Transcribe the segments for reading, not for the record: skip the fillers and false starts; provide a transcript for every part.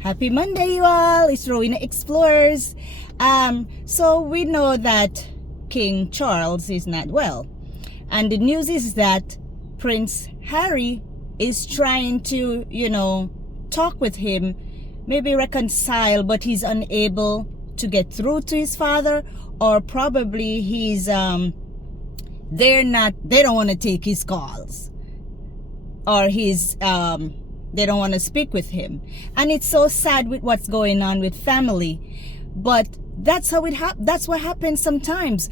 Happy Monday, you all. It's Rowena Explorers. So we know that King Charles is not well. And the news is that Prince Harry is trying to, talk with him, maybe reconcile, but he's unable to get through to his father, or probably he's, they don't want to take his calls, or he's, they don't want to speak with him. And it's so sad with what's going on with family. But that's how that's what happens sometimes.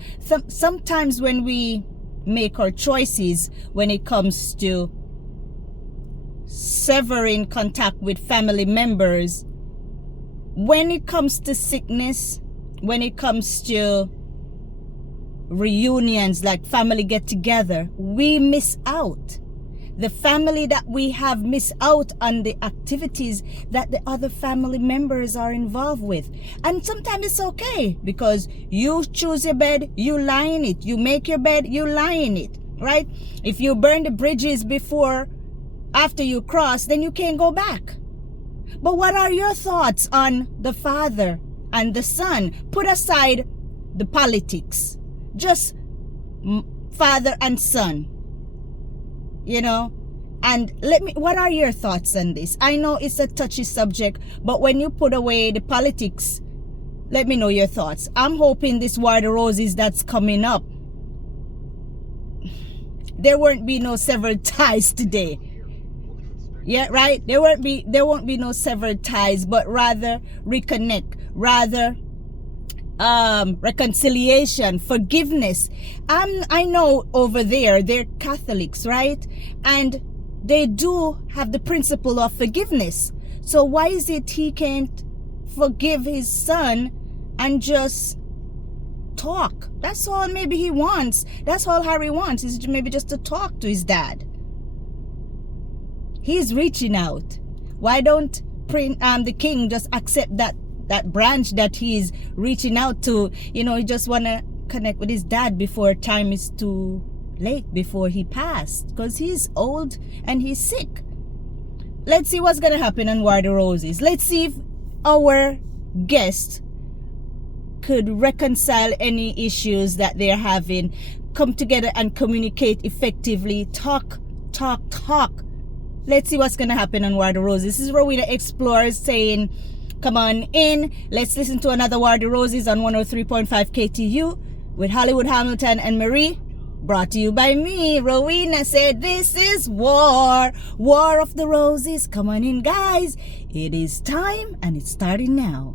Sometimes when we make our choices when it comes to severing contact with family members, when it comes to sickness, when it comes to reunions, like family get together, we miss out. The family that we have miss out on the activities that the other family members are involved with. And sometimes it's okay, because you choose your bed, you lie in it. You make your bed, you lie in it, right? If you burn the bridges after you cross, then you can't go back. But what are your thoughts on the father and the son? Put aside the politics. Just father and son. And what are your thoughts on this? I know it's a touchy subject, but when you put away the politics, let me know your thoughts. I'm hoping this War of the Roses that's coming up, there won't be no severed ties today. Yeah, right? There won't be no severed ties, but rather reconnect, rather reconciliation, forgiveness. I know over there they're Catholics, right? And they do have the principle of forgiveness. So why is it he can't forgive his son and just talk? That's all maybe he wants. That's all Harry wants, is maybe just to talk to his dad. He's reaching out. Why don't the king just accept that branch that he's reaching out to? He just want to connect with his dad before time is too late, before he passed, because he's old and he's sick. Let's see what's gonna happen on War of the Roses. Let's see if our guest could reconcile any issues that they're having, come together and communicate effectively, talk. Let's see what's gonna happen on War of the Roses. This is Rowena Explorers saying, come on in. Let's listen to another War of the Roses on 103.5 KTU with Hollywood Hamilton and Marie. Brought to you by me. Rowena said this is War of the Roses. Come on in, guys. It is time, and it's starting now.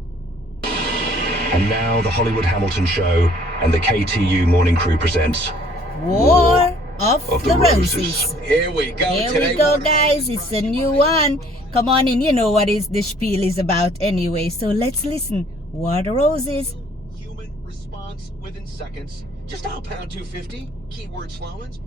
And now the Hollywood Hamilton Show and the KTU Morning Crew presents War of the Roses. Here we go. Here we go, guys. It's a new one. Come on in. You know what the spiel is about anyway. So let's listen. War of the Roses. Human response within seconds. Just dial pound 250. Keyword Slomans.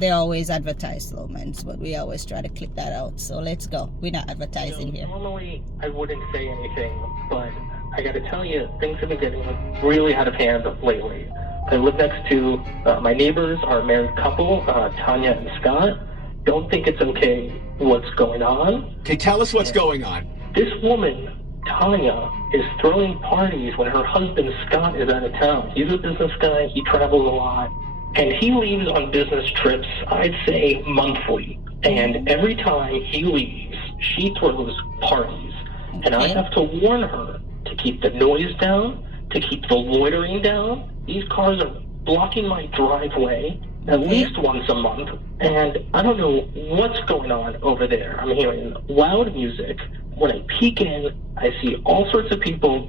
They always advertise Slomans, but we always try to clip that out. So let's go. We're not advertising here. Normally, I wouldn't say anything, but I got to tell you, things have been getting really out of hand lately. I live next to my neighbors, are a married couple, Tanya and Scott. Don't think it's okay what's going on. Okay, tell us what's going on. This woman, Tanya, is throwing parties when her husband, Scott, is out of town. He's a business guy. He travels a lot. And he leaves on business trips, I'd say, monthly. And every time he leaves, she throws parties. And I have to warn her to keep the noise down, to keep the loitering down. These cars are blocking my driveway at least once a month, and I don't know what's going on over there. I'm hearing loud music. When I peek in, I see all sorts of people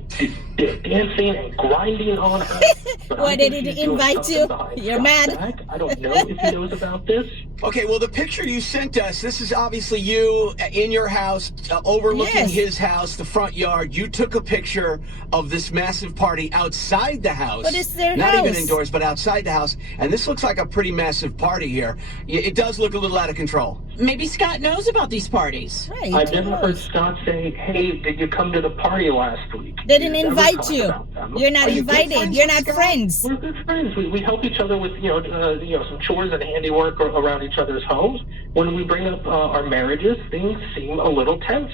dancing and grinding on her. Why did he invite you? You're mad? I don't know if he knows about this. Okay, well, the picture you sent us, this is obviously you in your house, overlooking his house, the front yard. You took a picture of this massive party outside the house. But it's their Not house. even indoors, but outside the house. And this looks like a pretty massive party here. It does look a little out of control. Maybe Scott knows about these parties. Right. I've never heard Scott say, hey, did you come to the party last week? They didn't Never invite talked you. about them. You're not Are you good invited. friends You're with not Scott? friends. We're good friends. We help each other with some chores and handiwork around each other's homes. When we bring up our marriages, things seem a little tense.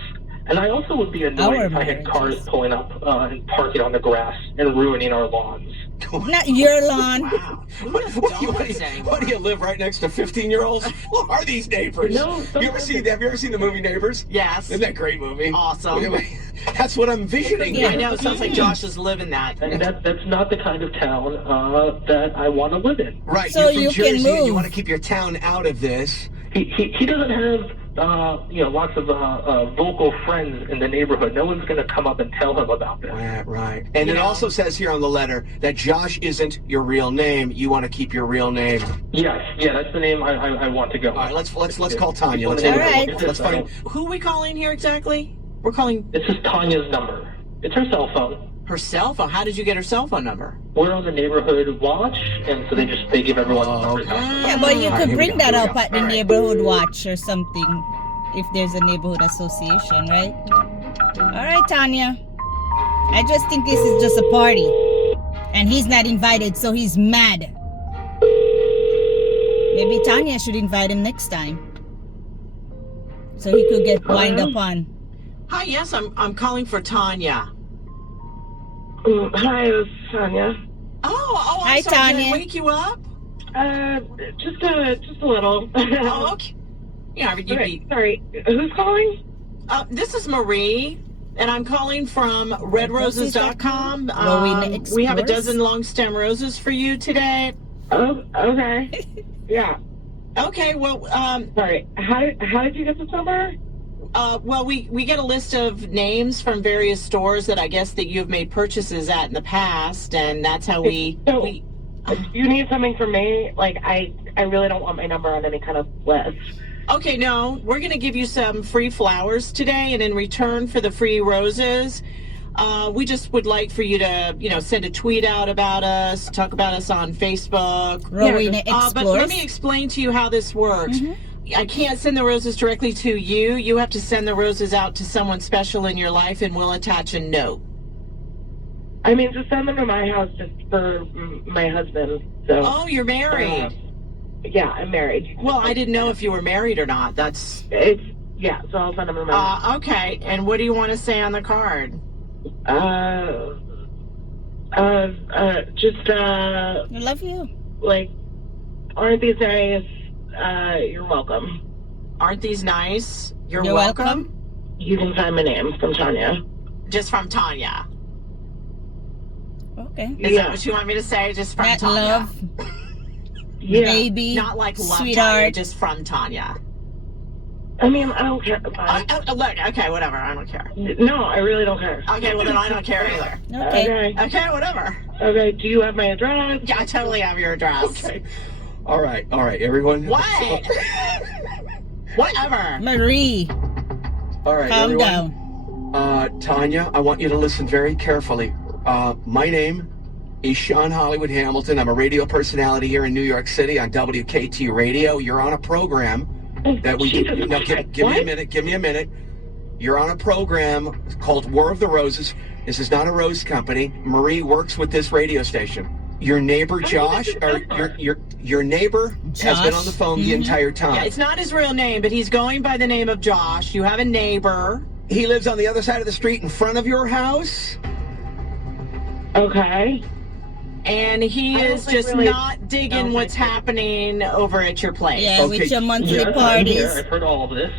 And I also would be annoyed Our if I had cars marriages. pulling up and parking on the grass and ruining our lawns. Not your lawn. Wow. Who does donuts anymore? What do you live right next to 15-year-olds? Who are these neighbors? No, Have you ever seen the movie Neighbors? Yes. Isn't that a great movie? Awesome. That's what I'm envisioning. Yeah. I know. It sounds like Josh is living that. And that's not the kind of town that I want to live in. Right. So you're from you can Jersey and you move. want to keep your town out of this. He doesn't have lots of vocal friends in the neighborhood. No one's going to come up and tell him about this. Right. And it Yeah. also says here on the letter that Josh isn't your real name. You want to keep your real name. Yes, yeah, that's the name I want to go. All right, let's call Tanya. Let's All right. let's find. Who are we calling here exactly? We're calling This is Tanya's number. It's her cell phone. her cell phone. How did you get her cell phone number? We're on the neighborhood watch, and so they give everyone numbers okay. out. Yeah, but you All right, could here we bring go, that here we up go. at the All right. neighborhood watch or something, if there's a neighborhood association, right? All right, Tanya. I just think this is just a party, and he's not invited, so he's mad. Maybe Tanya should invite him next time, so he could get wind up on. Hi. Yes, I'm calling for Tanya. Hi, this is Tanya. Oh, I'm Hi, sorry. Did Tanya. I wake you up? Just a little. Oh, okay. Yeah, you'd Okay, be. sorry. Who's calling? This is Marie, and I'm calling from redroses.com. Rowena We have a Explores. dozen long stem roses for you today. Oh, okay. Yeah. Okay, well, Sorry. How did you get this number? well, we get a list of names from various stores that I guess that you've made purchases at in the past, and that's how we. So- we You need something from me? Like, I really don't want my number on any kind of list. Okay, no, we're going to give you some free flowers today, and in return for the free roses, we just would like for you to, send a tweet out about us, talk about us on Facebook. Rowena But let Explores. me explain to you how this works. I can't send the roses directly to you. You have to send the roses out to someone special in your life, and we'll attach a note. I mean, just send them to my house just for my husband. So, Oh, you're married. yeah, I'm married. Well, I didn't know if you were married or not. That's Yeah, so I'll send them to my okay. And what do you want to say on the card? just, I love you. like, aren't these nice? You're welcome. Aren't these nice? You're You're welcome. welcome. You can find my name from Tanya. Just from Tanya. Okay. Is that what you want me to say? Just from Not Tanya. love, Yeah. baby, Not like love Tanya, sweetheart. just from Tanya. I mean, I don't care. Fine. Look, okay, whatever. I don't care. No, I really don't care. Okay, well then I don't care either. Okay. Okay. Okay, whatever. Okay. Do you have my address? Yeah, I totally have your address. Okay. All right, everyone. What? Whatever. Marie, All right, calm everyone. down. Tanya, I want you to listen very carefully. My name is Sean Hollywood Hamilton. I'm a radio personality here in New York City on WKT Radio. You're on a program that we Jesus no, Christ. give me a What? minute. Give me a minute. You're on a program called War of the Roses. This is not a rose company. Marie works with this radio station. Your neighbor Josh, or your neighbor has been on the phone the entire time. Yeah, it's not his real name, but he's going by the name of Josh. You have a neighbor. He lives on the other side of the street in front of your house. Okay. And he I don't is think just really- not digging don't what's think- happening over at your place. Yeah, Okay. with your monthly Yes, I'm here. parties. I've heard all of this.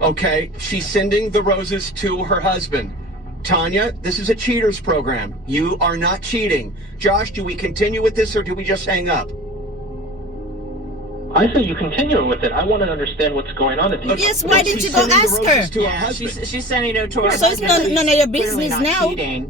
Okay, she's sending the roses to her husband. Tanya, this is a cheaters program. You are not cheating. Josh, do we continue with this or do we just hang up? I say you continue with it. I want to understand what's going on at the Yes, why didn't She's you go sending the ask roses her? to her Yeah, husband. she's sending it to her So it's husband. none of your She's clearly business not now. cheating.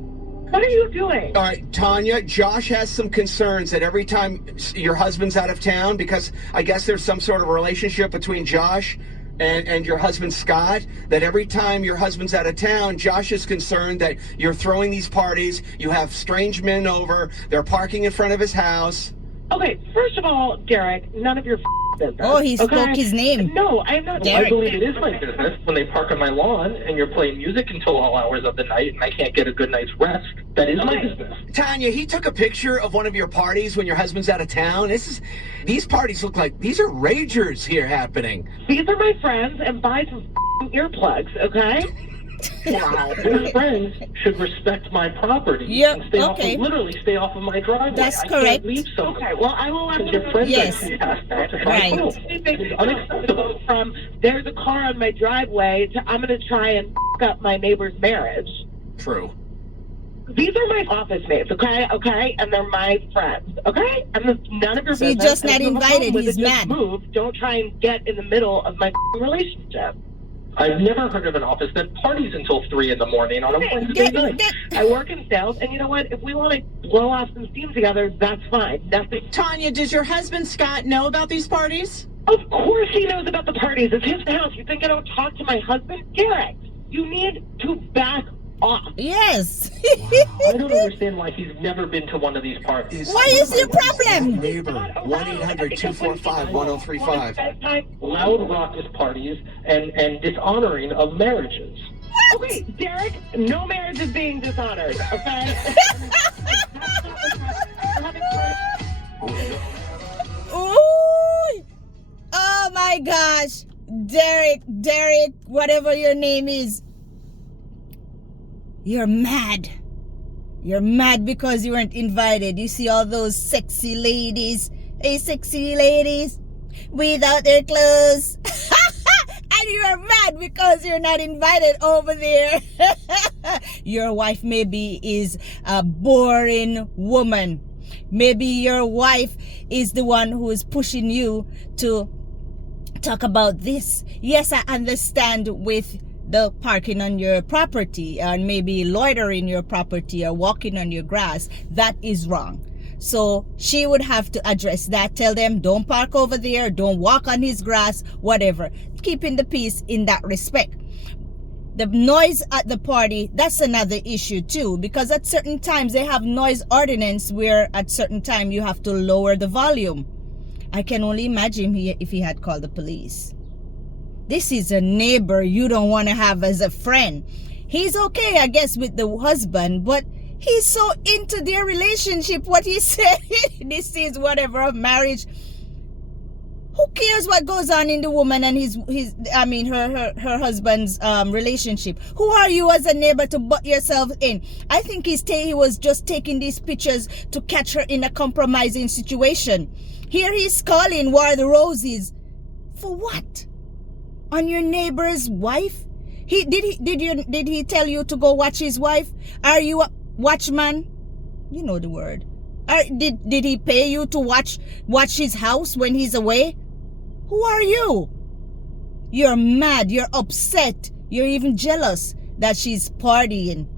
What are you doing? All right, Tanya, Josh has some concerns that every time your husband's out of town, because I guess there's some sort of relationship between Josh and your husband Scott, that every time your husband's out of town, Josh is concerned that you're throwing these parties, you have strange men over, they're parking in front of his house. Okay, first of all, Derek, none of your business. Oh, he spoke okay? his name. No, I'm not. Derek. I believe it is my business when they park on my lawn and you're playing music until all hours of the night and I can't get a good night's rest. That is my business. Tanya, he took a picture of one of your parties when your husband's out of town. These parties look like, these are ragers here happening. These are my friends, and buy some earplugs, okay? Wow. Your friends should respect my property Yeah, and stay okay. literally stay off of my driveway. That's I correct. can't leave somebody. Okay, well, I will let Because them your friends Yes. are passed out to Right. find It's unacceptable from there's a car on my driveway to I'm going to try and up my neighbor's marriage. True. These are my office mates, okay? And they're my friends, okay? And it's none of your So he's business. just not If you have a invited, problem with he's it, mad. just move. Don't try and get in the middle of my relationship. I've never heard of an office that parties until 3 in the morning on a Wednesday Get- night. get- I work in sales, and you know what? If we want to blow off some steam together, that's fine. Nothing. Tanya, does your husband Scott know about these parties? Of course he knows about the parties. It's his house. You think I don't talk to my husband? Garrett, you need to back off. Yes. I don't understand why he's never been to one of these parties. What is your problem? Neighbor, 1-800-245-1035. Loud raucous parties and dishonoring of marriages. Okay, Derek, no marriage is being dishonored, okay? Ooh. Oh my gosh. Derek, whatever your name is. You're mad. You're mad because you weren't invited. You see all those sexy ladies. Hey, sexy ladies without their clothes. And you're mad because you're not invited over there. Your wife maybe is a boring woman. Maybe your wife is the one who is pushing you to talk about this. Yes, I understand with the parking on your property and maybe loitering your property or walking on your grass. That is wrong. So she would have to address that. Tell them, don't park over there, don't walk on his grass, whatever. Keeping the peace in that respect. The noise at the party, that's another issue too, because at certain times they have noise ordinance where at certain time you have to lower the volume. I can only imagine if he had called the police. This is a neighbor you don't want to have as a friend. He's okay, I guess, with the husband, but he's so into their relationship. What he said, this is whatever of marriage. Who cares what goes on in the woman and her husband's relationship? Who are you as a neighbor to butt yourself in? I think he was just taking these pictures to catch her in a compromising situation. Here he's calling War the Roses. For what? On your neighbor's wife? Did he tell you to go watch his wife? Are you a watchman? You know the word. Did he pay you to watch his house when he's away? Who are you? You're mad, you're upset, you're even jealous that she's partying,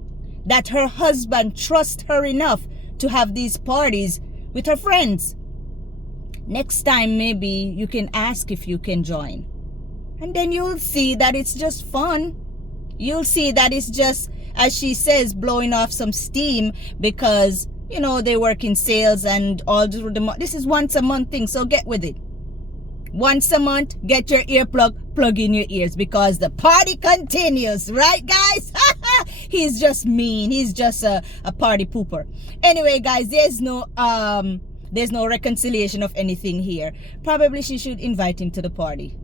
that her husband trusts her enough to have these parties with her friends. Next time maybe you can ask if you can join. And then you'll see that it's just fun. You'll see that it's just, as she says, blowing off some steam because, you know, they work in sales and all through the month. This is once a month thing, so get with it. Once a month, get your earplug, plug in your ears because the party continues, right, guys? He's just mean. He's just a party pooper. Anyway, guys, there's no reconciliation of anything here. Probably she should invite him to the party.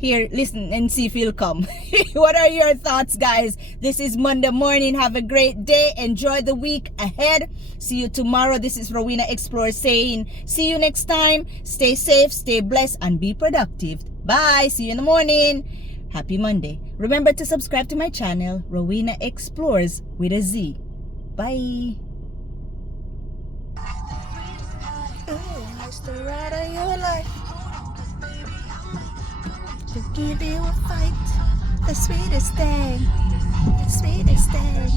Here, listen and see if he'll come. What are your thoughts, guys? This is Monday morning. Have a great day. Enjoy the week ahead. See you tomorrow. This is Rowena Explorer saying, see you next time. Stay safe, stay blessed, and be productive. Bye. See you in the morning. Happy Monday. Remember to subscribe to my channel, Rowena Explores with a Z. Bye. Oh, nice to ride on your life. To give you a fight, the sweetest thing, the sweetest thing.